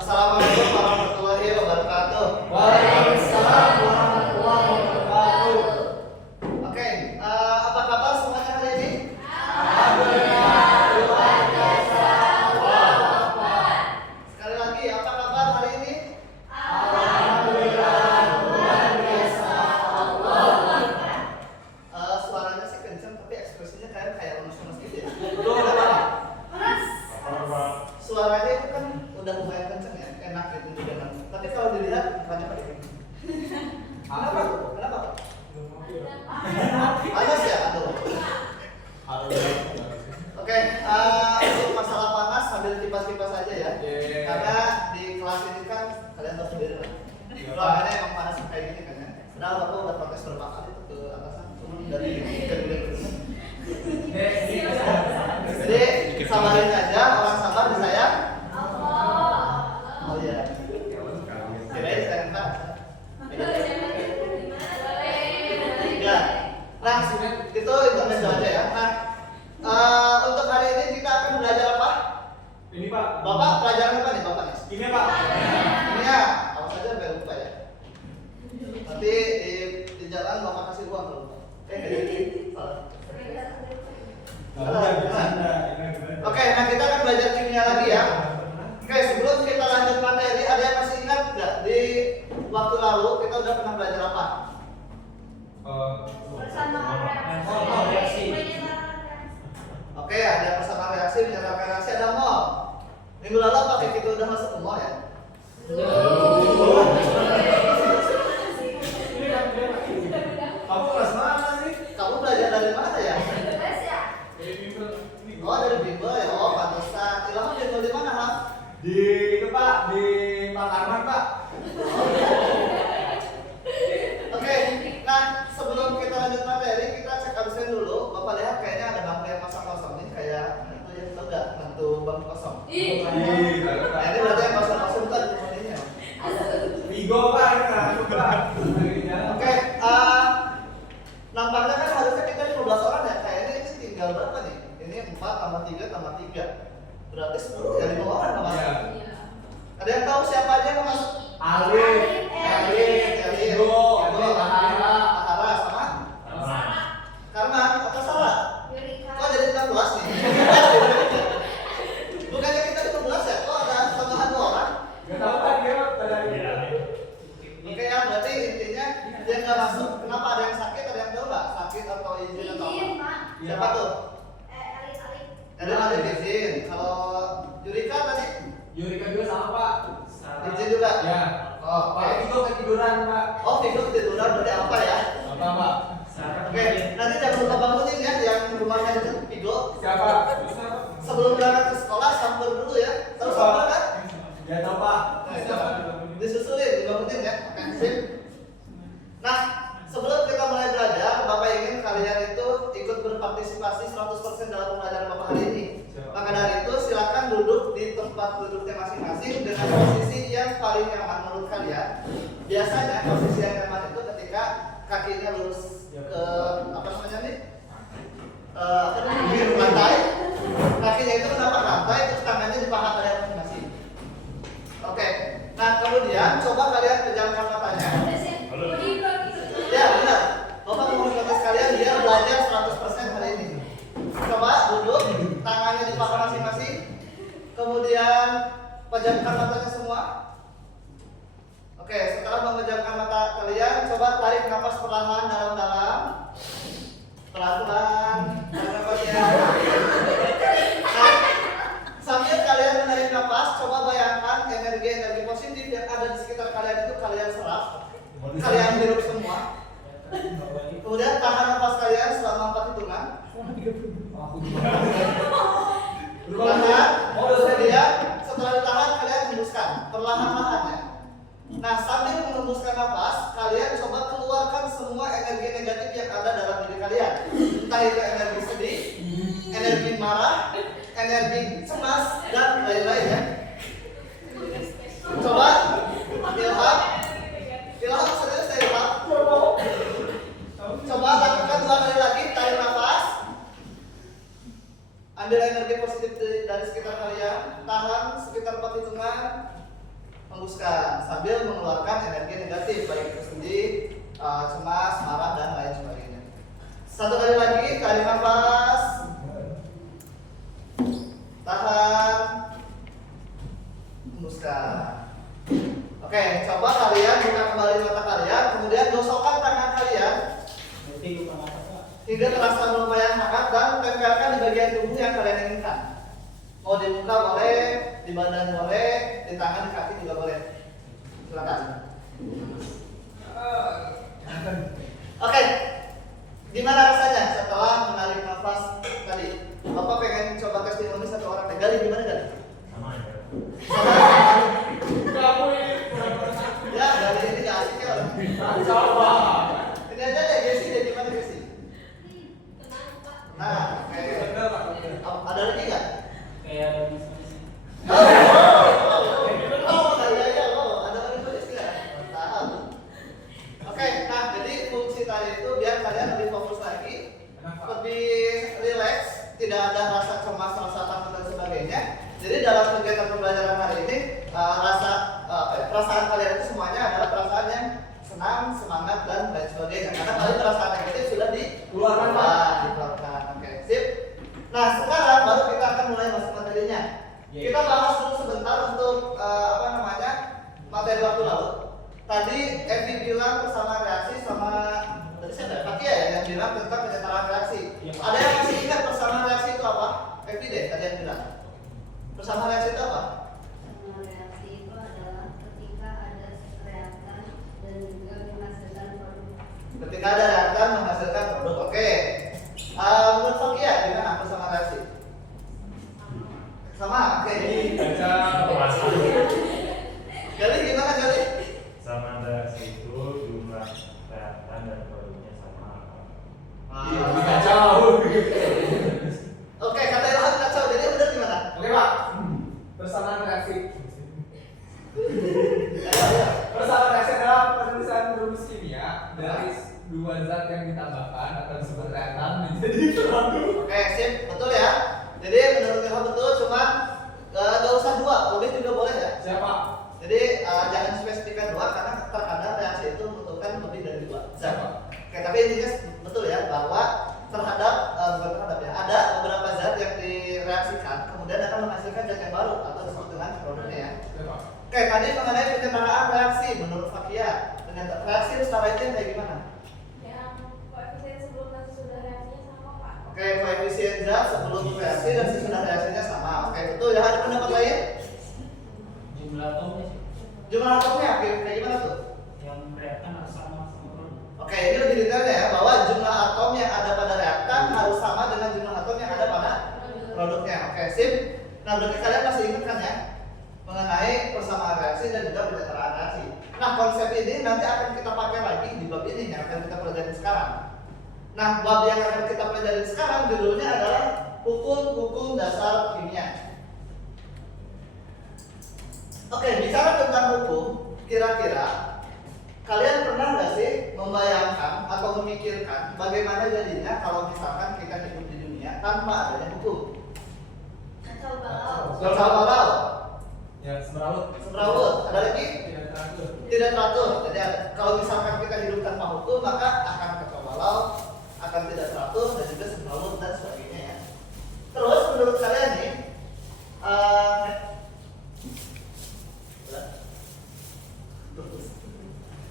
Assalamualaikum warahmatullahi wabarakatuh. Waalaikumsalam warahmatullahi wabarakatuh. Oke, apa kabar semuanya hari ini? Alhamdulillah, luar biasa. Allahu Akbar. Sekali lagi, apa kabar hari ini? Alhamdulillah, luar biasa. Allahu Akbar. Suaranya sih kenceng, tapi ekspresinya kayak lemes-lemes gitu ya. Betul, Pak. Suaranya itu kan udah lumayan kenceng ya, enak gitu didengar. Tapi kalau dilihat mukanya pada gini. Kenapa? Kenapa? Panas ya? Aduh. Oke, untuk masalah panas sambil kipas-kipas aja ya. Karena di kelas ini kan kalian tahu sendiri lah. Ruangannya emang panas kayak gini kan ya. Padahal aku udah protes berapa kali tuh ke atasan, cuma dari jadi sabarin aja, orang sabar disayang. Oh iya. Kirain sayang Pak. Ya. Nah, itu intermezzo aja ya. Nah, untuk hari ini kita akan belajar apa? Ini Pak. Bapak pelajaran apa nih Bapak nih? Ini Pak. Ini ya, awas aja sampai lupa ya. Nanti di jalan Bapak kasih uang kalau lupa. Oke, nah kita akan belajar kimia lagi ya. Oke, sebelum kita lanjut materi, ada yang masih ingat nggak di waktu lalu kita udah pernah belajar apa? Oke, ada persamaan reaksi, menyatakan reaksi, ada mol. Minggu lalu apa kita udah masuk ke mol ya? Kamu kelas mana sih? Kamu belajar dari mana ya? Oh, dari bimbel ya. Oh, pantesan. Ilham bimbel di mana, Ham? Di itu Pak, di Pak Arman Pak. Oke, nah sebelum kita lanjut materi, kita cek absen dulu. Bapak lihat kayaknya ada bangku yang masa kosong ini kayak itu ya, tahu nggak? Bantu bangku kosong. Nah, ini berarti yang kosong-kosong kan semuanya. Vigo Pak, ini langsung Pak. Oke, nampaknya kan harusnya kita 15 orang ya. Kayaknya ini tinggal berapa nih? Ini 4 tambah 3 tambah 3. Berarti 10 ya 5 orang nggak masuk. Ada yang tahu siapa aja yang masuk? Alif, Vigo, Bahara. Ahara sama? Karena atau salah? Kok jadi 16 nih? Bukannya kita 15 ya? Kok ada tambahan 2 orang? Gak tahu Pak, dia tadi. Oke ya, berarti intinya dia nggak masuk. Kenapa? Ada yang sakit? Ada yang tahu nggak? Sakit atau izin atau apa? Siapa tuh? Ada Alif izin. Kalau Yurika tadi? Yurika juga sama Pak. Izin juga? Ya. Oh, Pak Vigo ketiduran Pak. oh Vigo ketiduran berarti apa ya? Apa Pak? Oke, nanti jangan lupa bangunin ya yang rumahnya dekat Vigo. Siapa? Sebelum berangkat ke sekolah samper dulu ya. Tahu samper kan? Ya tahu Pak. Disusulin, dibangunin ya. Oke, sip. Nah, sebelum kita mulai belajar, Bapak ingin kalian itu ikut berpartisipasi 100% dalam pembelajaran Bapak hari ini. Maka dari itu silakan duduk di tempat duduknya masing-masing dengan posisi yang paling nyaman menurut kalian. Biasanya posisi yang nyaman itu ketika kakinya lurus ke apa namanya nih? Di lantai. Kakinya itu mendapat lantai, terus tangannya di paha kalian masing-masing. Oke. Nah, kemudian coba kalian pejamkan matanya. Ya, benar. Bapak mau mengajak kalian biar belajar 100% hari ini. Coba duduk, tangannya di paha masing-masing. Kemudian pejamkan matanya semua. Oke, setelah memejamkan mata kalian, coba tarik nafas perlahan dalam-dalam. Pelan-pelan. Tarik nafasnya. Nah, sambil kalian menarik nafas, coba bayangkan energi-energi positif yang ada di sekitar kalian itu kalian serap. Kalian hirup semua. Kemudian tahan nafas kalian selama 4 hitungan. Tahan. Kemudian setelah ditahan kalian hembuskan perlahan-lahan ya. Nah, sambil menghembuskan nafas, kalian coba keluarkan semua energi negatif yang ada dalam diri kalian. Entah itu energi sedih, energi marah, energi cemas, dan lain-lain ya. Coba Ilham serius ya Ilham? Coba lakukan 2 kali lagi, tarik nafas. Ambil energi positif dari sekitar kalian, tahan sekitar 4 hitungan. menghembuskan sambil mengeluarkan energi negatif baik itu sedih, cemas, marah dan lain sebagainya. Satu kali lagi, tarik nafas, tahan, hembuskan. Oke, coba kalian buka kembali mata kalian, kemudian gosokkan tangan kalian hingga terasa lumayan hangat dan tempelkan di bagian tubuh yang kalian inginkan. Mau di muka boleh, di badan boleh, di tangan, di kaki juga boleh. Silakan. Oke, gimana rasanya setelah menarik nafas tadi? Bapak pengen coba testimoni satu orang. Gali gimana Gali? Sama aja. Kamu ini Ya, Gali ini gak asik ya. coba. Ini aja deh Jesse, deh gimana Jesse? Nah, oke. Ada lagi nggak? Kayak ada misi-misi. Ada lagi tulis nggak? Tahu. Oke, nah jadi fungsi tadi itu biar kalian lebih fokus lagi, lebih rileks, tidak ada rasa cemas, rasa takut dan sebagainya. Jadi dalam kegiatan pembelajaran hari ini, perasaan kalian itu semuanya adalah perasaan yang senang, semangat dan lain sebagainya. Karena kalian perasaan negatif sudah dikeluarkan. Oke, sip. Nah sekarang baru kita akan mulai masuk materinya. Kita bahas dulu sebentar untuk materi waktu lalu. Tadi Evi bilang persamaan reaksi sama tadi saya Fakia ya yang bilang tentang kesetaraan reaksi. Ada yang masih ingat persamaan reaksi itu apa? Evi deh tadi yang bilang. Persamaan reaksi itu apa? Persamaan reaksi itu adalah ketika ada reaktan dan juga menghasilkan produk. Ketika ada reaktan menghasilkan produk. Oke. Menurut Fakia gimana persamaan reaksi? Sama. Oke. Gali gimana Gali? Sama reaksi itu jumlah reaktan dan produknya sama. Oke, kata Ilham kacau. Jadi benar gimana? Oke Pak, persamaan reaksi. Persamaan reaksi adalah penulisan rumus kimia dari dua zat yang ditambahkan atau disebut reaktan menjadi produk. Oke, sip, betul ya. Jadi menurut Ilham betul, cuma gak usah dua, lebih juga boleh ya. Siapa? Jadi jangan spesifikkan dua karena terkadang reaksi itu membutuhkan lebih dari dua. Siapa? Oke, tapi intinya betul ya bahwa bukan terhadap ya, ada beberapa zat yang direaksikan kemudian akan menghasilkan zat yang baru atau disebut dengan produknya ya. Siapa? Oke, tadi mengenai penyederhanaan reaksi menurut Fakia. Dengan reaksi itu secara itu kayak gimana? Yang koefisien sebelum dan sesudah reaksinya sama Pak. Oke, koefisien zat sebelum reaksi dan sesudah reaksinya sama. Oke, betul ya. Ada pendapat lain? Jumlah atomnya sih. Jumlah atomnya kayak gimana tuh? Yang reaktan harus sama produk. Oke, ini lebih detailnya ya bahwa jumlah atom yang ada pada reaktan harus sama dengan jumlah atom yang ada pada produknya. Oke, sip. Nah, berarti kalian masih ingat kan ya mengenai persamaan reaksi dan juga penyederhanaan reaksi. Nah, konsep ini nanti akan kita pakai lagi di bab ini yang akan kita pelajari sekarang. Nah, bab yang akan kita pelajari sekarang judulnya adalah hukum-hukum dasar kimia. Oke, bicara tentang hukum, kira-kira kalian pernah nggak sih membayangkan atau memikirkan bagaimana jadinya kalau misalkan kita hidup di dunia tanpa adanya hukum? Kacau balau. Kacau balau, Ya, semrawut. semrawut, ada lagi? Tidak teratur. Tidak teratur. Jadi kalau misalkan kita hidup tanpa hukum maka akan kacau balau, akan tidak teratur dan juga semrawut dan sebagainya ya. Terus menurut kalian nih,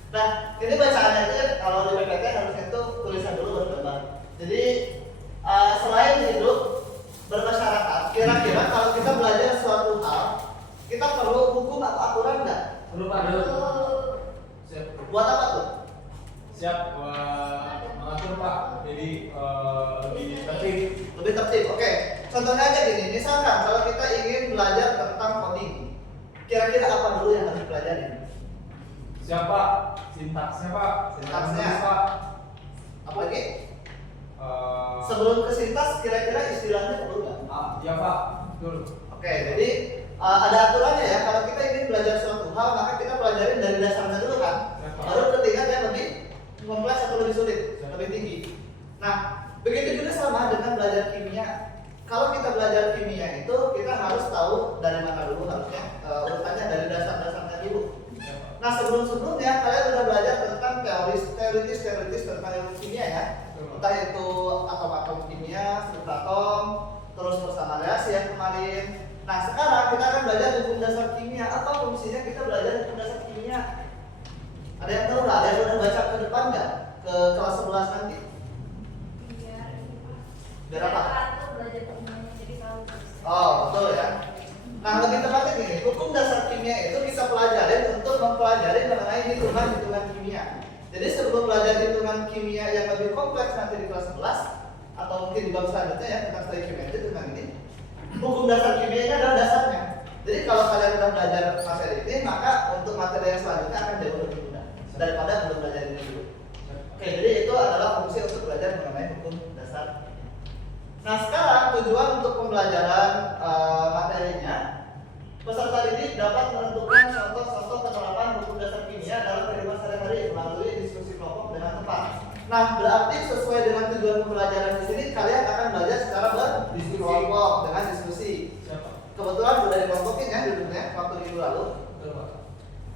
nah ini bacaannya itu kan kalau di PPT harusnya itu tulisan dulu baru gambar. Jadi selain hidup bermasyarakat, kira-kira kalau kita belajar suatu hal, kita perlu hukum atau aturan nggak? Perlu Pak. Siap. Buat apa tuh? Siap buat mengatur Pak. Jadi lebih tertib. Lebih tertib. Oke. Contohnya aja gini. Misalkan kalau kita ingin belajar tentang coding, kira-kira apa dulu yang harus dipelajari? Siapa? Sintaksnya Pak. Sintaksnya. Menulis, Pak. Apa lagi? Eh, Sebelum ke sintaks, kira-kira istilahnya perlu nggak? Ya Pak. Betul. Oke. Jadi ada aturannya ya. Kalau kita ingin belajar suatu hal, maka kita pelajarin dari dasarnya dulu kan. Ya, Pak. Baru ke tingkat yang lebih kompleks atau lebih sulit, lebih tinggi. Nah, begitu juga sama dengan belajar kimia. Kalau kita belajar kimia itu kita harus tahu dari mana dulu harusnya urutannya dari dasar-dasarnya dulu. Nah sebelumnya kalian udah belajar tentang teoritis tentang ilmu kimia ya. Entah itu atom-atom kimia, struktur atom, terus bersama reaksi yang kemarin. Nah sekarang kita akan belajar hukum dasar kimia. Apa fungsinya kita belajar hukum dasar kimia? Ada yang tahu nggak? Ada yang udah baca ke depan nggak? Ke kelas 11 nanti? Biar apa? Belajar semuanya jadi tahu. Oh betul ya. Nah lebih tepatnya gini, hukum dasar kimia itu kita pelajarin untuk mempelajari mengenai hitungan kimia. Jadi sebelum belajar hitungan kimia yang lebih kompleks nanti di kelas 11 atau mungkin di bab selanjutnya ya tentang stoichiometry tentang ini, hukum dasar kimia ini adalah dasarnya. Jadi kalau kalian sudah belajar materi ini, maka untuk materi yang selanjutnya akan jauh lebih mudah daripada belum belajar ini dulu. Oke, jadi itu adalah fungsi untuk belajar mengenai hukum dasar. Nah sekarang tujuan untuk pembelajaran materinya, peserta didik dapat menentukan contoh-contoh penerapan hukum dasar kimia dalam kehidupan sehari-hari melalui diskusi kelompok dengan tepat. Nah berarti sesuai dengan tujuan pembelajaran di sini kalian akan belajar secara berdiskusi kelompok dengan diskusi. Kebetulan sudah dikelompokin ya duduknya waktu minggu lalu.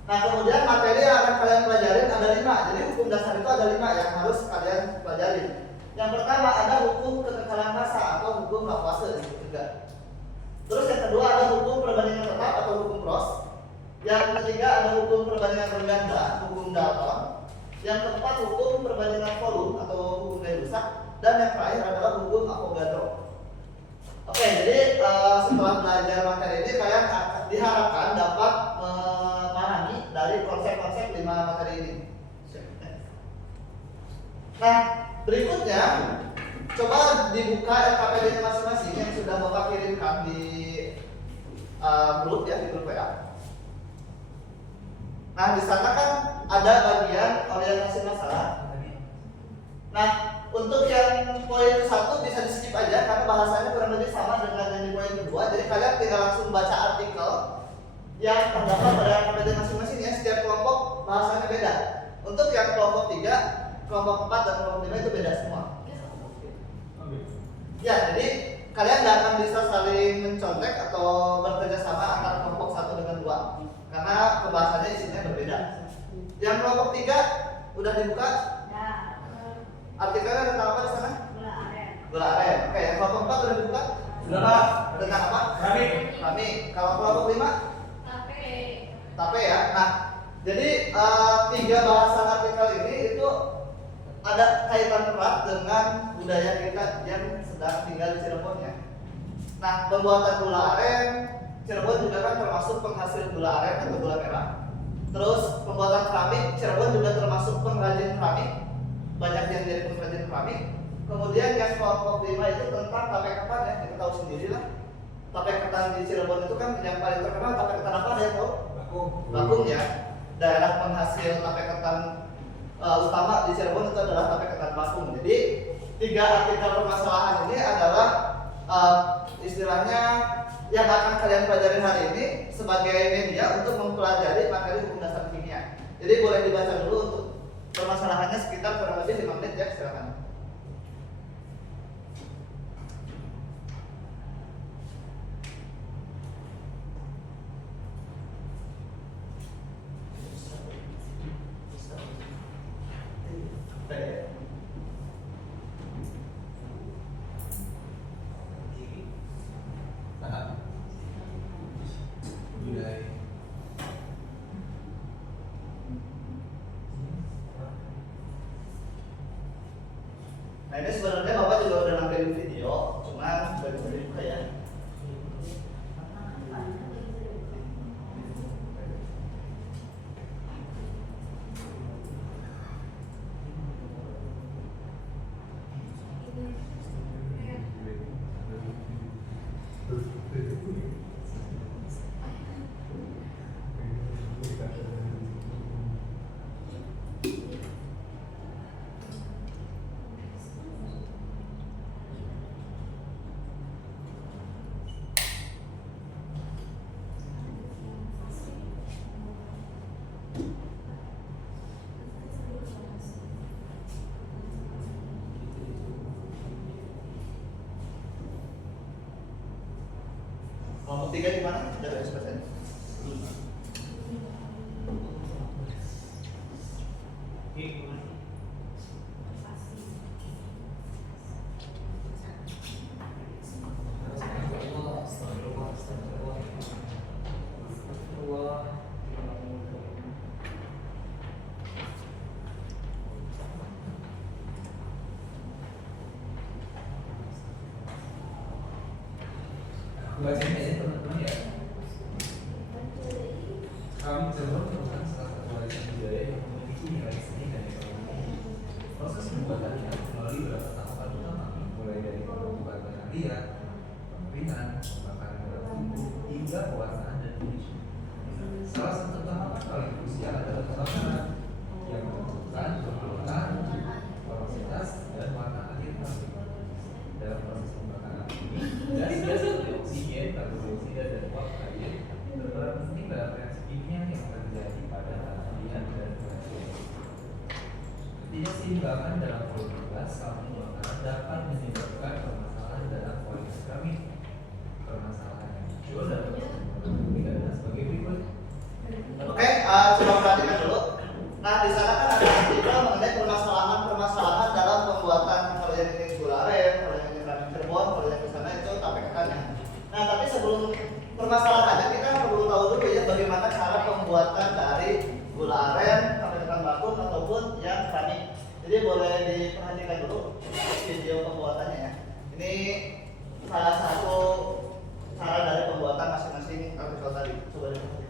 Nah kemudian materi yang akan kalian pelajarin ada 5. Jadi hukum dasar itu ada 5 yang harus kalian pelajari. Yang pertama ada hukum kekekalan massa atau hukum Lavoisier disebut juga. Terus yang kedua ada hukum perbandingan tetap atau hukum Gauss. Yang ketiga ada hukum perbandingan berganda, hukum Dalton. Yang keempat hukum perbandingan volume atau hukum gaya rusak. Dan yang terakhir adalah hukum Avogadro. Oke, jadi setelah belajar materi ini kalian diharapkan dapat memahami dari konsep-konsep 5 materi ini. Nah, berikutnya coba dibuka LKPD-nya masing-masing yang sudah Bapak kirimkan di grup ya, di grup WA. Nah, di sana kan ada bagian orientasi masalah. Nah, untuk yang poin 1 bisa di skip aja karena bahasanya kurang lebih sama dengan yang di poin kedua. Jadi kalian tinggal langsung baca artikel yang terdapat pada LKPD masing-masing ya. Setiap kelompok bahasanya beda. Untuk yang kelompok 3, kelompok 4 dan kelompok 5 itu beda semua. Ya, jadi kalian nggak akan bisa saling mencontek atau bekerja sama antara kelompok 1 dengan 2 karena pembahasannya isinya berbeda. Yang kelompok 3 udah dibuka? Ya, Artikelnya tentang apa di sana? gula aren. Gula aren. Oke, yang kelompok 4 udah dibuka? Sudah, Pak. Tentang apa? Rami. Kalau kelompok 5? Tape ya. Nah, jadi 3 bahasan artikel ini itu ada kaitan erat dengan budaya kita yang sedang tinggal di Cirebon ya. Nah, pembuatan gula aren, Cirebon juga kan termasuk penghasil gula aren atau gula merah. Terus pembuatan keramik, Cirebon juga termasuk pengrajin keramik. Banyak yang jadi pengrajin keramik. Kemudian yang kelompok 5 itu tentang tape ketan ya, kita tahu sendiri lah. Tape ketan di Cirebon itu kan yang paling terkenal tape ketan apa ya tahu? Bakung ya. Daerah penghasil tape ketan utama di Cirebon itu adalah tape ketan Bakung. Jadi 3 artikel permasalahan ini adalah istilahnya yang akan kalian pelajari hari ini sebagai media untuk mempelajari materi hukum dasar kimia. Jadi boleh dibaca dulu untuk permasalahannya sekitar kurang lebih 5 menit ya, silakan. Nah ini sebenarnya Bapak juga udah nampilin video, cuman nggak bisa dibuka ya. Kelompok 3 di mana? Udah beres bahasanya. Bacain aja teman-teman ya. Kami cenderung merupakan salah satu warisan budaya yang memiliki nilai seni dan ekonomi. Proses pembuatannya melalui beberapa tahapan utama, mulai dari pembuatan liar, pengeringan, pembakaran dalam tubuh, hingga pewarnaan dan finishing. Salah satu tahapan paling krusial adalah pembakaran yang menentukan kelembapan, porositas, dan warna akhir plastik. Dalam proses pembakaran ini, gas seperti oksigen, karbon dioksida, dan uap air berperan penting dalam reaksi kimia yang terjadi pada alien dan reaksi. Ketidakseimbangan dalam volume gas selama pembakaran dapat menyebabkan permasalahan dalam kualitas keramik. Permasalahan yang muncul dalam keramik adalah sebagai berikut. Oke, coba perhatikan dulu. Nah, di sana kan ada artikel mengenai permasalahan dalam pembuatan kalau yang ini gula aren, kalau yang ini keramik karbon, kalau yang di sana itu tape ketan ya. Nah, tapi sebelum permasalahannya kita perlu tahu dulu ya bagaimana cara pembuatan dari gula aren, tape ketan vakum ataupun yang keramik. Jadi boleh diperhatikan dulu video pembuatannya ya. Ini salah satu cara dari pembuatan masing-masing artikel tadi. Coba diperhatikan.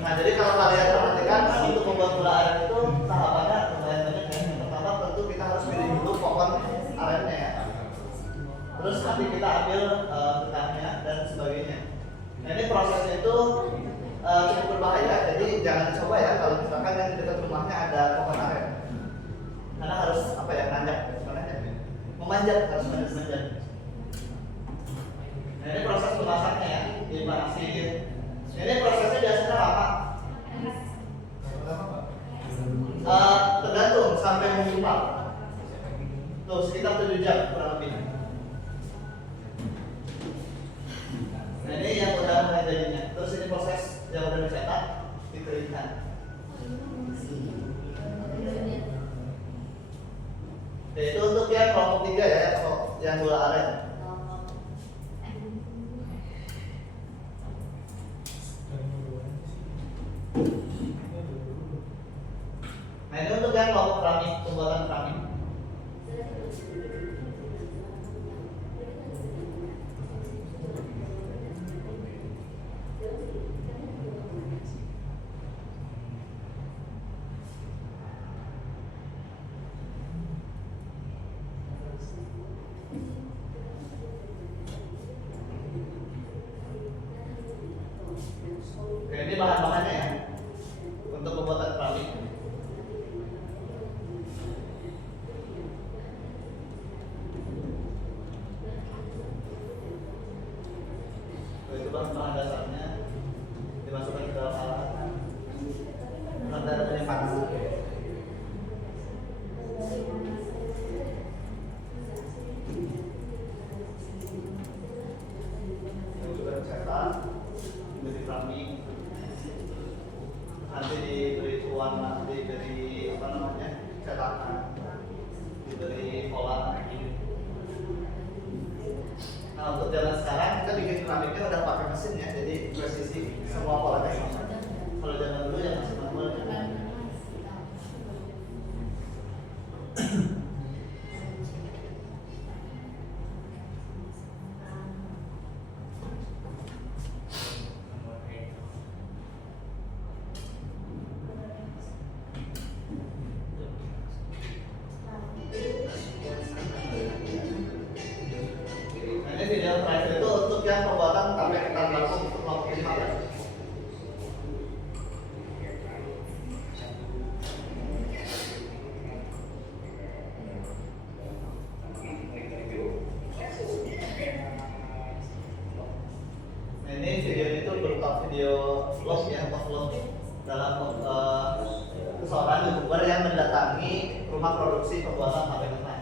Nah, jadi kalau kalian perhatikan untuk membuat gula aren itu tahapannya lumayan banyak ya. Yang pertama tentu kita harus pilih dulu pohon arennya ya. Terus nanti kita ambil getahnya dan sebagainya. Nah, ini prosesnya itu cukup berbahaya, jadi jangan dicoba ya kalau misalkan yang di dekat rumahnya ada pohon aren. Karena harus apa ya, nanjak sebenarnya. Memanjat, harus memanjat. Nah, ini proses memasaknya ya, dipanasin. Ini prosesnya biasanya lama. Tergantung sampai menggumpal. Tuh sekitar 7 jam kurang lebih. Nah, ini yang udah mulai jadinya. Terus ini proses yang udah dicetak, dikeringkan. Oke, itu untuk yang kelompok 3 ya, yang gula aren. Nah, ini untuk yang kelompok keramik, pembuatan keramik. Oke, ini bahan-bahannya ya untuk pembuatan keramik. Itu bahan-bahan dasarnya dimasukkan ke dalam alat. Nanti ada penyimpanan. Yang sudah dicetak, diberi keramik, nanti diberi warna, diberi apa namanya, cetakan, diberi pola. Nah, untuk zaman sekarang kita bikin keramiknya udah pakai mesin ya, jadi presisi semua polanya sama. Kalau zaman dulu yang masih manual kan. Nah, ini video terakhir itu untuk yang pembuatan tape ketan vakum untuk kelompok 5 ya. Nah, ini video itu berupa video vlog ya, vlog dalam seorang YouTuber yang mendatangi rumah produksi pembuatan tape ketan.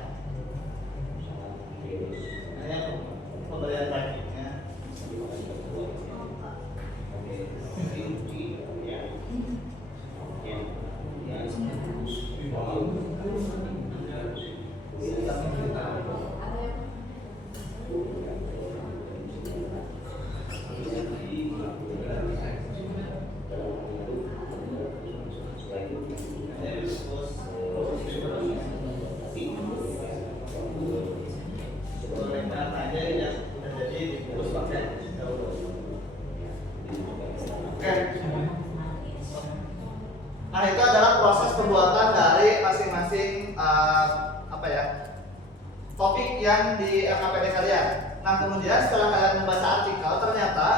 Nah kemudian setelah kalian membaca artikel, ternyata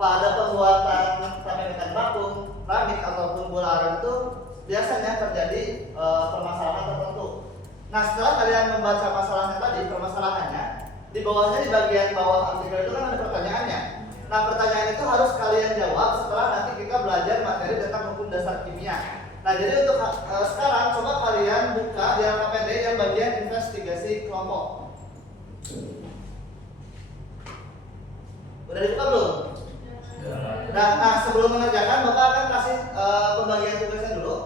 pada pembuatan tapekan vakum, keramik ataupun bola aren itu biasanya terjadi permasalahan tertentu. Nah setelah kalian membaca masalahnya tadi, permasalahannya di bawahnya, di bagian bawah artikel itu kan ada pertanyaannya. Nah pertanyaan itu harus kalian jawab setelah nanti kita belajar materi tentang hukum dasar kimia. Nah jadi untuk sekarang coba kalian buka di LKPD yang bagian investigasi kelompok. Udah dibuka belum? Nah sebelum mengerjakan Bapak akan kasih pembagian tugasnya dulu.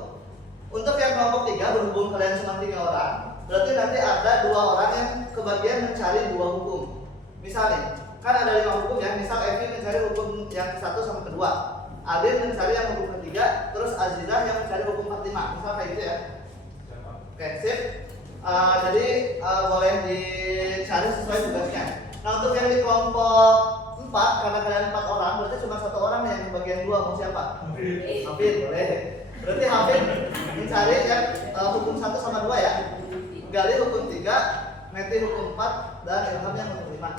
Untuk yang kelompok 3 berhubung kalian cuma 3 orang, berarti nanti ada 2 orang yang kebagian mencari 2 hukum. Misalnya kan ada 5 hukum ya, misal Evi mencari hukum yang ke-1 sama ke-2, Adin mencari yang hukum ke-3, terus Azizah yang mencari hukum 4-5, misal kayak gitu ya. Oke, sip. Jadi boleh dicari sesuai tugasnya. Nah untuk yang di kelompok 4, karena kalian 4 orang, berarti cuma 1 orang yang di bagian 2, mau siapa? Hafid, boleh. Berarti Hafid mencari yang hukum 1 sama 2 ya. Gali hukum 3, Meti hukum 4, dan Ilham yang hukum 5.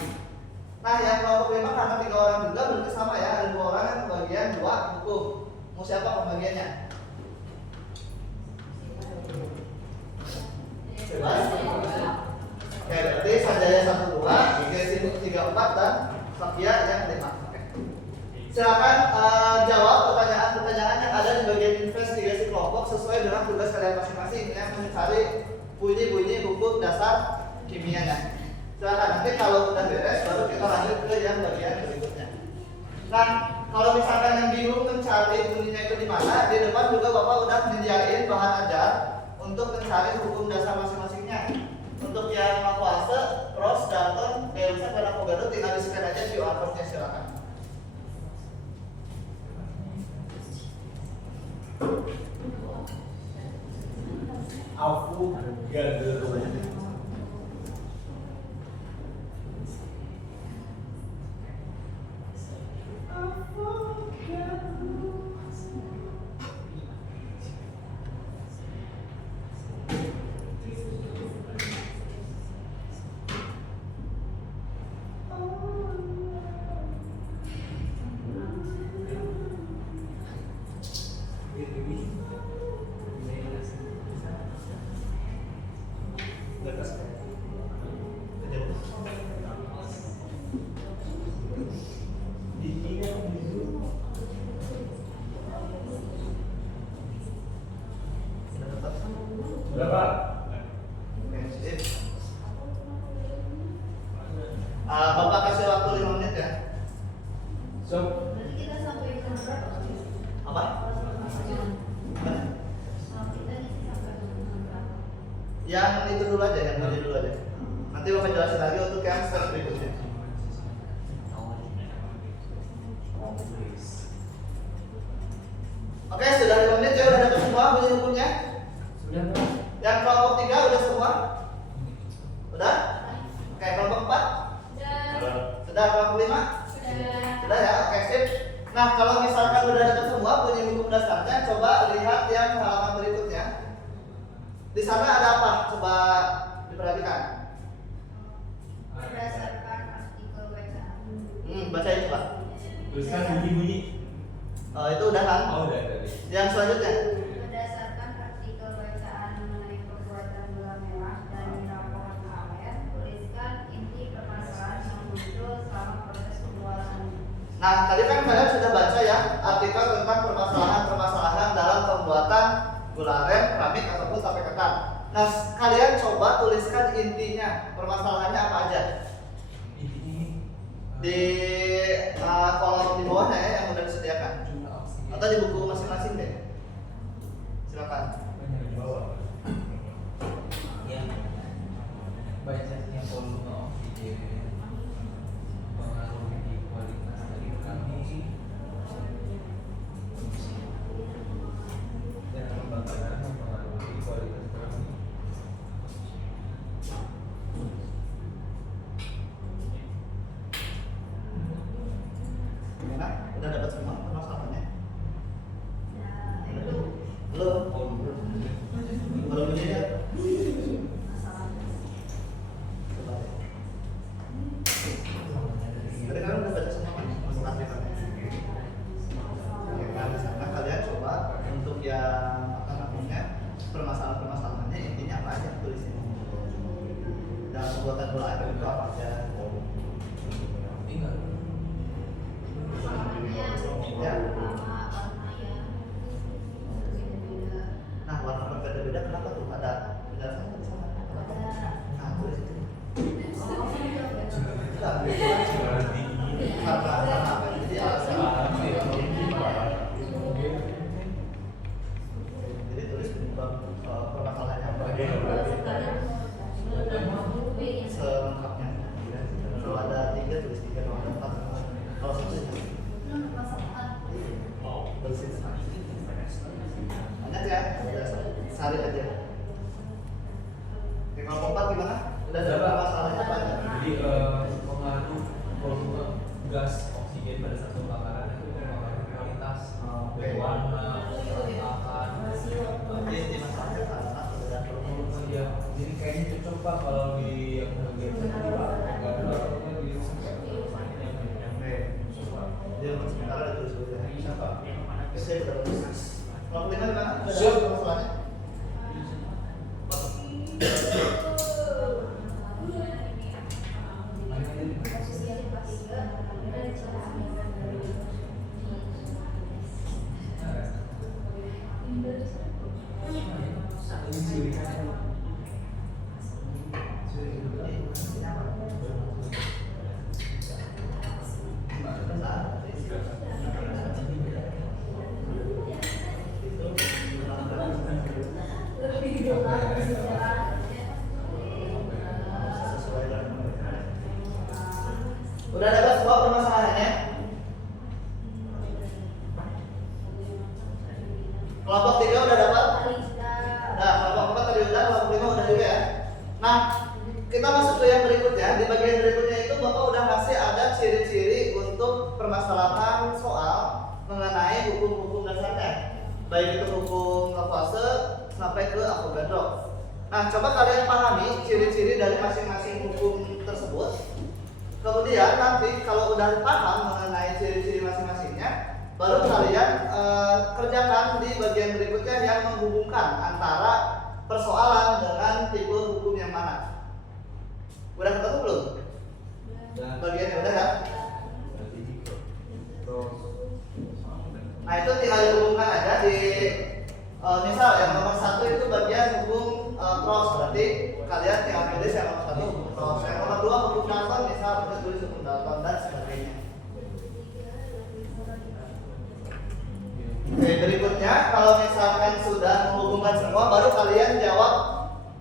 Nah yang kelompok 5 karena 3 orang juga berarti sama ya, ada 2 orang yang kebagian 2 hukum. Mau siapa pembagiannya? Bebas? Oke, berarti Sanjaya 1, 2, Gesi 3, 4, dan Sofia yang 5. Oke. Silakan jawab pertanyaan-pertanyaan yang ada di bagian investigasi kelompok sesuai dengan tugas kalian masing-masing yang mencari bunyi-bunyi hukum dasar kimianya. Silakan, nanti kalau udah beres baru kita lanjut ke yang bagian berikutnya. Nah, kalau misalkan yang bingung mencari bunyinya itu di mana, di depan juga Bapak udah menyediain bahan ajar untuk mencari hukum dasar masing-masingnya. Untuk yang Laplace, Ross, Dalton, Gaussian, dan Avogadro tinggal di-scan aja QR code-nya, silakan. Avogadro. Berapa? Bapak kasih waktu 5 menit ya. So, Berarti kita sampai jam berapa? Apa? Yang itu dulu aja, yang tadi dulu aja. Nanti Bapak jelasin lagi untuk yang step berikutnya. Oke, sudah 5 menit ya, udah dapat semua bunyi hukumnya? sudah Pak. Yang kelompok 3 udah semua? Udah? Oke, kelompok 4? Sudah, kelompok 5? Sudah ya, oke sip. Nah, kalau misalkan udah dapat semua bunyi hukum dasarnya, coba lihat yang halaman berikutnya. Di sana ada apa? Coba diperhatikan. Berdasarkan artikel bacaan. Baca itu Pak. Tuliskan bunyi-bunyi. Itu udah kan? Oh, udah tadi. Yang selanjutnya. Berdasarkan artikel bacaan mengenai perbuatan gula merah dan rapor AWR, tuliskan inti permasalahan yang muncul selama proses pembuatan. Nah, tadi kan kalian sudah baca ya artikel tentang permasalahan-permasalahan dalam pembuatan gula aren, keramik ataupun tape ketan. Nah, kalian coba tuliskan intinya, permasalahannya apa aja? Di kolom di bawahnya ya yang udah disediakan. Atau di buku masing-masing deh. Silakan. Yang banyaknya volume oksigen mengaruhi kualitas dari kami dan pembakaran mempengaruhi kualitas kami. Gimana? Udah dapat semua permasalahannya? karena apa? Jadi alasan. Jadi tulis penyebab permasalahannya apa? Selengkapnya. Kalau ada 3 tulis 3, kalau ada 4 kalau 1 tulisin. Ingat ya, salin aja. Oke, kalau 4 gimana? Udah ada permasalahannya apa? Jadi pengaruh volume gas oksigen pada satu bakaran itu mempengaruhi kualitas warna, tahan. Jadi masalahnya karena perbedaan volume. Iya, jadi kayaknya cocok Pak kalau di yang bagian tadi Pak. Enggak ada apa-apa di Dia sementara ditulis dulu ya. Siapa? Saya udah tulis. Kalau 5 gimana? Udah Siap. ada masalahnya? Udah dapat semua permasalahannya? Kelompok 3 udah dapat? Nah, kelompok 4 tadi udah, kelompok 5 udah juga ya. Nah, kita masuk ke yang berikutnya. Di bagian berikutnya itu Bapak udah kasih ada ciri-ciri untuk permasalahan soal mengenai hukum-hukum dasarnya. Baik itu hukum Lavoisier sampai ke Avogadro. Nah, coba kalian pahami ciri-ciri dari masing-masing hukum tersebut. Kemudian nanti kalau udah paham mengenai ciri-ciri masing-masingnya, baru kalian kerjakan di bagian berikutnya yang menghubungkan antara persoalan dengan tipe hukum yang mana. Udah ketemu belum? Bagiannya udah ya? Nah itu tinggal dihubungkan aja di misal yang nomor 1 itu bagian hukum cross, berarti kalian tinggal tulis yang nomor 1 hukum cross, yang nomor 2 hukum Dalton, misal kita tulis hukum Dalton dan sebagainya. Oke, berikutnya kalau misalkan sudah menghubungkan semua, baru kalian jawab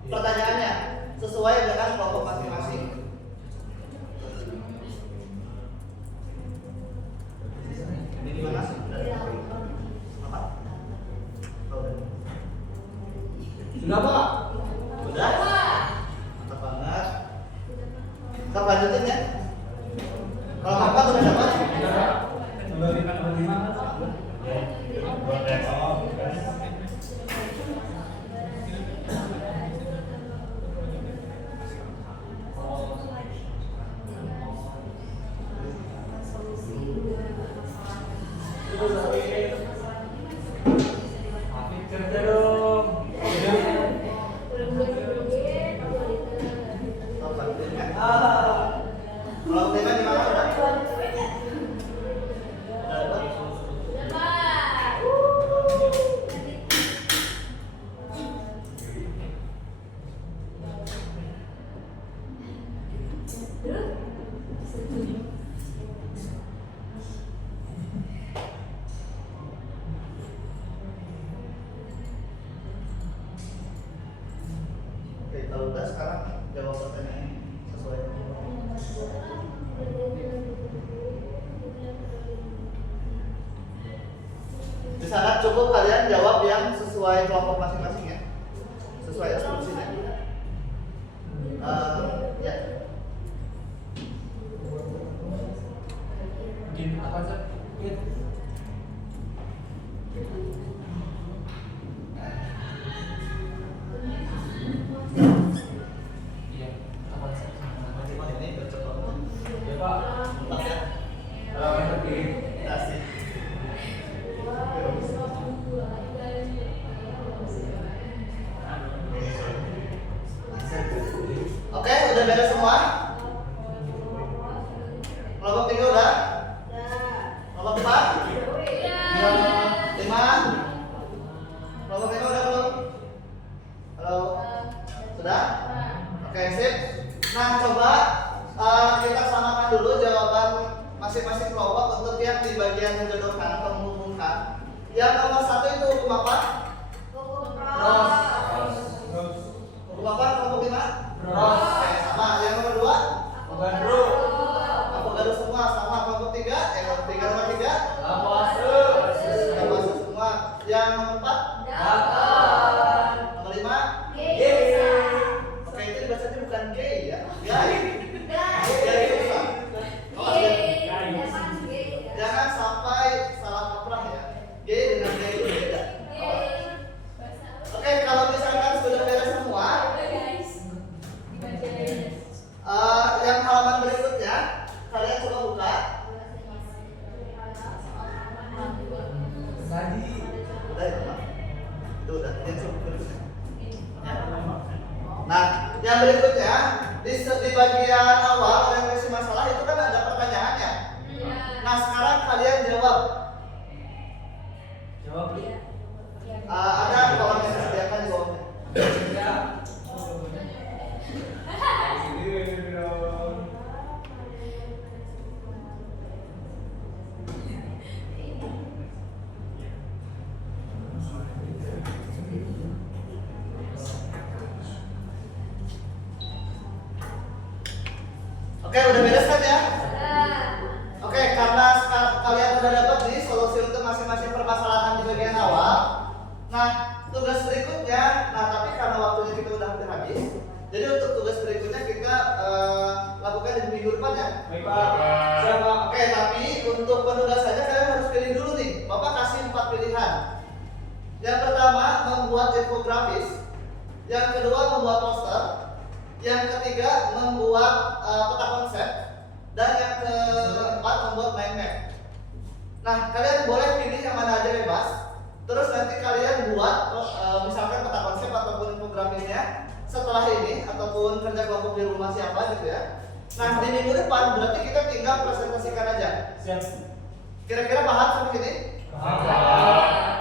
pertanyaannya sesuai dengan kelompok masing-masing. Ini gimana? Apa? Sudah Pak? Sudah? Mantap banget. Kita lanjutin ya. Kalau Kakak udah dapat? Kerja dong. Kalau tema di mana udah? Oke, kalau udah sekarang jawab pertanyaan sesuai. Di sana cukup kalian jawab yang sesuai kelompok masing-masing ya, sesuai instruksinya. Ya. Mungkin apa sih? Iya, apa sih? Oh, ini cocok banget. Ya Pak. Mantap ya. Kalau yang terpilih. Asik. Oke, udah beres semua? Kelompok 3 udah? Kelompok 4? 5? Kelompok 5 udah belum? Halo? Sudah? Oke, sip. Nah, coba kita samakan dulu jawaban masing-masing kelompok untuk yang di bagian menjodohkan atau menghubungkan. Yang nomor 1 itu hukum apa? Hukum Ros. Ros. Hukum apa? Kelompok 5? Ros. Oke, sama. Yang nomor 2? Avogadro. Avogadro semua sama. Kelompok 3? Kelompok 3 nomor 3? Laplace. Laplace semua. Yang nomor 4? Dalton. Nomor 5? Gay. Oke, itu dibacanya bukan gay ya. Gay. Gay. Gay itu susah. Oh, ada. Jangan gay. Jangan sampai salah kaprah ya. Gay dengan gay itu beda. Oke, kalau misalkan sudah beres semua, yang halaman berikutnya kalian coba buka. Tadi. Udah ya, Pak? Itu udah. Yang berikutnya. Nah, yang berikutnya di bagian awal orientasi masalah itu kan ada pertanyaannya. Nah, sekarang kalian jawab. Jawab. Ada kawan yang disediakan jawabnya. Ya. Oke, udah beres kan ya? Oke, karena kalian udah dapat nih solusi untuk masing-masing permasalahan di bagian awal. Nah, tugas berikutnya, tapi karena waktunya kita udah hampir habis, jadi untuk tugas berikutnya kita lakukan di minggu depan ya. Baik, Pak. Siapa? Oke, tapi untuk penugasannya kalian harus pilih dulu nih. Bapak kasih 4 pilihan. Yang pertama membuat infografis, yang kedua membuat poster, yang ketiga membuat peta konsep, dan yang keempat membuat mind map. Nah, kalian boleh pilih yang mana aja bebas. Terus nanti kalian buat misalkan peta konsep ataupun infografisnya setelah ini ataupun kerja kelompok di rumah siapa gitu ya. Nah, di minggu depan berarti kita tinggal presentasikan aja. Siap. Kira-kira paham sampai sini?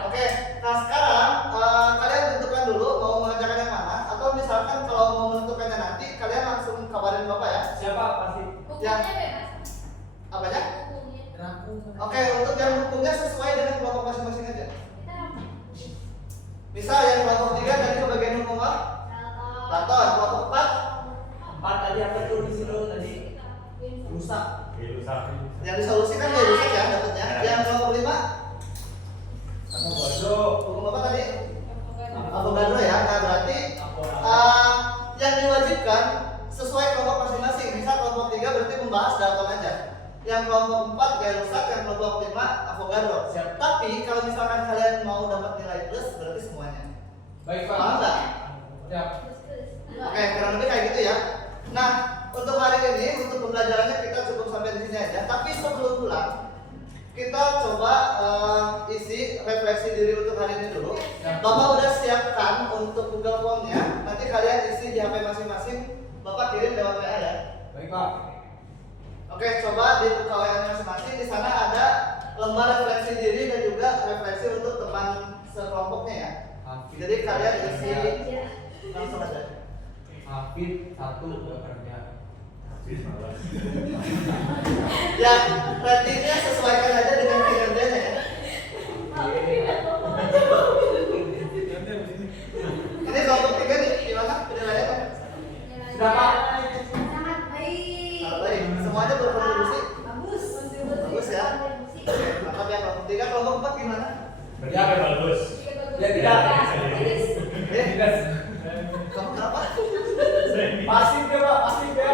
Oke, nah sekarang kalian tentukan dulu mau mengerjakan yang mana, atau misalkan kalau mau menentukannya nanti kalian langsung kabarin Bapak ya. Siapa? Pasti. Apanya? Oke, untuk yang hukumnya sesuai dengan kelompok masing-masing aja. Misal yang kelompok 3 tadi ke bagian hukum apa? Platon. Kelompok 4 tadi apa tuh disuruh tadi? rusak. Rusak. Yang disolusikan ya rusak ya dapatnya. Yang kelompok 5 Avogadro. hukum apa tadi? Avogadro ya. Nah, berarti yang diwajibkan sesuai kelompok masing-masing. Misal kelompok 3 berarti membahas Dalton aja. Yang kelompok 4 gaya rusak, yang kelompok 5 Avogadro. Siap. Tapi kalau misalkan kalian mau dapat nilai plus berarti semuanya. Baik, Pak. Paham nggak? Siap. Oke, kurang lebih kayak gitu ya. Nah, untuk hari ini untuk pembelajarannya kita cukup sampai di sini aja. Tapi sebelum pulang kita coba isi refleksi diri untuk hari ini dulu. Bapak udah siapkan untuk Google Form-nya. Nanti kalian isi di HP masing-masing. Bapak kirim lewat WA ya. Baik, Pak. Oke, coba dibuka WA masing-masing. Di sana ada lembar refleksi diri dan juga refleksi untuk teman sekelompoknya ya. Jadi kalian isi langsung aja. Hafid 1 udah kerja. Ya, ratingnya sesuaikan aja dengan kinerjanya ya. Ini kelompok 3 nih, gimana penilaiannya? Sudah, Pak. Sangat baik. Sangat baik. Semuanya berkontribusi. Bagus. Bagus ya. Oke, mantap ya kelompok 3. Kelompok 4 gimana? Berarti apa bagus? Ya tidak. Eh, kamu kenapa? Pasif ya, Pak. Pasif ya.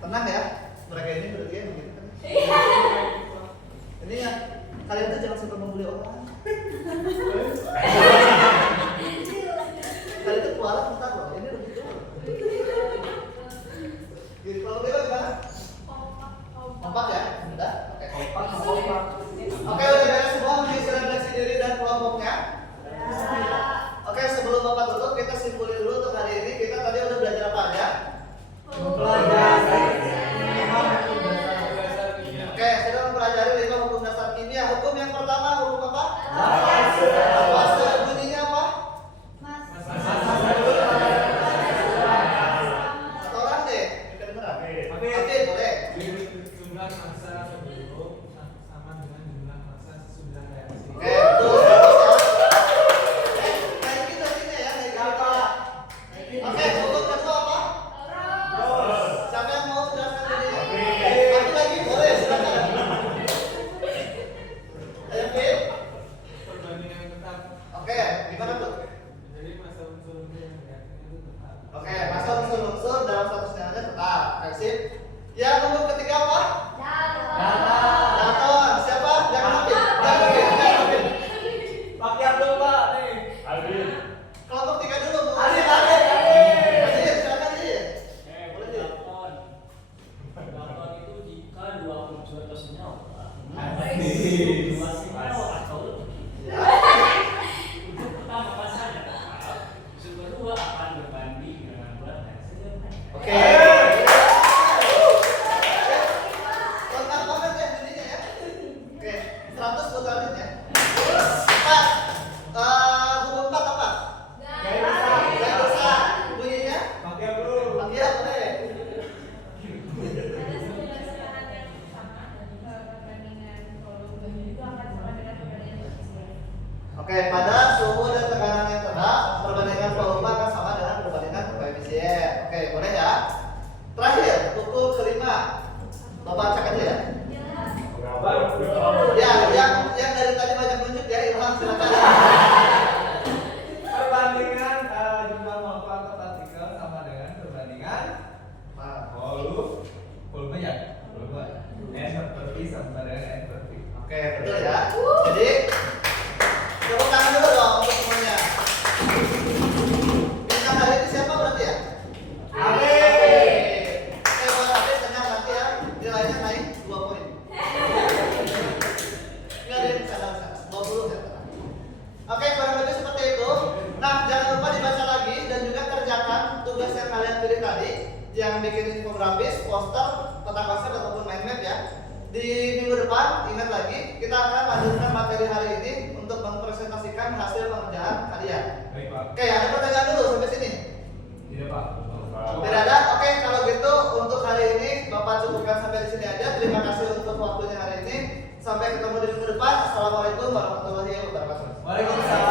Tenang ya. Mereka ini berarti ya begitu kan. Ini ya, kalian tuh jangan suka membuli orang. Kalian tuh kualat bentar loh. Ini begitu. Jadi kalau bebas gimana? Kompak ya? Udah? Oke. Kompak. Oke, udah beres semua mengisi refleksi diri dan kelompoknya. Oke, sebelum Bapak tutup, kita simpulin dulu untuk hari ini. Kita tadi udah belajar apa aja? Oke, sudah mempelajari 5 hukum dasar kimia. Hukum yang pertama, hukum apa? masa sebelum sama dengan jumlah masa sesudah reaksi. Oke, betul. Kayak gitu artinya ya, kayak gitu. Oke, untuk kedua apa? Siapa yang mau menjelaskan ini? Aku lagi boleh, silakan. Ayo, Fit. Perbandingan tetap. Oke, gimana tuh? Jadi masa unsur-unsur yang reaksinya itu tetap. Oke, masa unsur-unsur dalam satu setengahnya tetap. Oke, sip. Yang nomor ketiga apa? Daton. Siapa? Jangan Hafid. Jangan Hafid. Pakai Abdul Pak nih. Alvin. Kelompok tiga dulu, Bu. Adit. Adit, silakan Adit. Boleh, Adit. Dapat itu jika dua unsur atau senyawa Asik. dua senyawa atau lebih Ya. unsur pertama masanya tetap, unsur kedua akan berbanding dengan berat dan sejalan. Oke. Lengkap banget ya jadinya ya. Oke, 100 buat Adit ya. Pak, hukum 4 apa? Gaya besar. Bunyinya? Pakai Abdul. Iya, boleh. Ada 9 tekanan yang sama dan perbandingan volume itu akan sama dengan perbandingan koefisien. Oke, pada suhu dan tekanan yang tetap, perbandingan volume akan sama dengan perbandingan koefisien. Oke, boleh ya? Terakhir, hukum kelima. Bapak cek aja ya. Berapa? Ya, yang dari tadi banyak nunjuk ya, Ilham silakan. Perbandingan jumlah molekul atau partikel sama dengan perbandingan volume ya. Volume N per V sama dengan N per V. Oke, betul ya. Jadi, tepuk tangan dulu dong untuk semuanya. Bintang hari ini siapa berarti ya? Oke, buat Afif tenang nanti ya, nilainya naik 2 poin. Enggak ada yang salah, 20 ya. Oke, kurang lebih seperti itu. Nah, jangan lupa dibaca lagi dan juga kerjakan tugas yang kalian pilih tadi, yang bikin infografis, poster, peta konsep ataupun mind map ya. Di minggu depan, ingat lagi, kita akan lanjutkan materi hari ini untuk mempresentasikan hasil pengerjaan kalian. Baik Pak. Oke, ada pertanyaan dulu sampai sini? Tidak Pak. Tidak ada? Oke, kalau gitu untuk hari ini Bapak cukupkan sampai di sini aja. Terima kasih untuk waktunya hari ini. Sampai ketemu di minggu depan. Assalamualaikum warahmatullahi wabarakatuh. Waalaikumsalam.